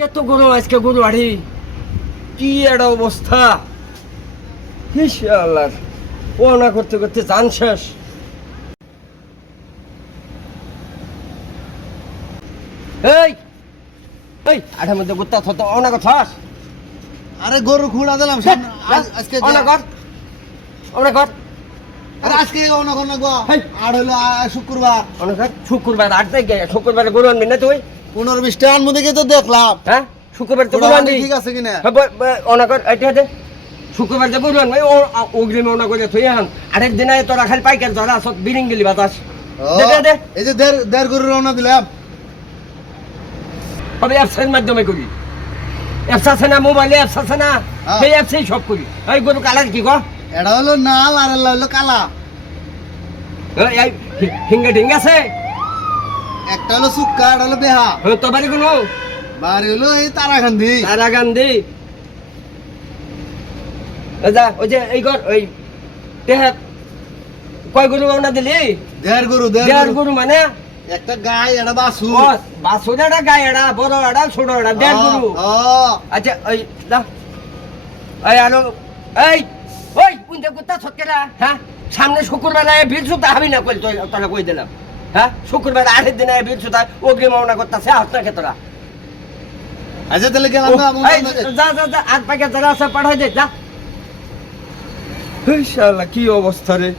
এত গরম আজকে গরু বাড়ি, কি একটা অবস্থা! আল্লাহ, ও না করতে করতে জান শেষ। এই এই আঠার মধ্যে গুত্তা থত অনা কথাস। আরে গরু খুঁড়া দিলাম আজকে অনা কর, অনা কর, আরে আজকে অনগণ গো হেই। আর হলো শুক্রবার অনা কর। শুক্রবার আট থেকে শুক্রবারে গরু আনবি না তুই? 15-20টা আনবো দেখে তো দেখলাম হ্যাঁ, শুক্রবার তো গরু মোটামুটি আনবি। ঠিক আছে কিনা হ্যাঁ, অনা কর। এটা দে, শুক্রবার যে গরু আনবি ও অগ্রিম অনা করে তুই আন। আরেক দিনে তোরা খালি পাইকার ধরা সব বিরিং গেলি বাতাস। দে দে দে, এই যে দেড় গরু রওনা দিলাম। তবে অ্যাপসের মাধ্যমে করি। অ্যাপস আছে না মোবাইলে, অ্যাপস আছে না, হ্যাঁ। সেই অ্যাপসেই সব করি। এই গরু কালার কি গো? এটা হলো নাল আর হলো কালা। এই হিঙ্গে ঢিঙ্গে আছে? একটা হলো সুক্কা আর হলো বেহা। তো বাড়ি কোনো বাড়ি হলো এই তারাকান্দি। তারা গান্ধী। যা ওই যে এই ঘর ওই টেহাত কয় গরু রওনা দিলি? দেড় গরু দেড় গরু মানে একটা গাই একটা বাছু। ও বাছুর একটা গায়ে একটা বড় একটা ছোট একটা দেড় গরু। আচ্ছা ওই যা এই আলো এই ওই কোনটা কোথা ছটকেলা? হ্যাঁ, সামনে শুক্রবার বিল সুতা হবি না কই তোরা কই দিলাম। হ্যাঁ, শুক্রবার আটের দিনে বিল সুতা অগ্রিম মাওনা করতেছে হাত না খেতরা। আচ্ছা তাহলে গেলাম না যা যা যা আট প্যাকেট যারা আছে পাঠাই দে যা। কি অবস্থা রে!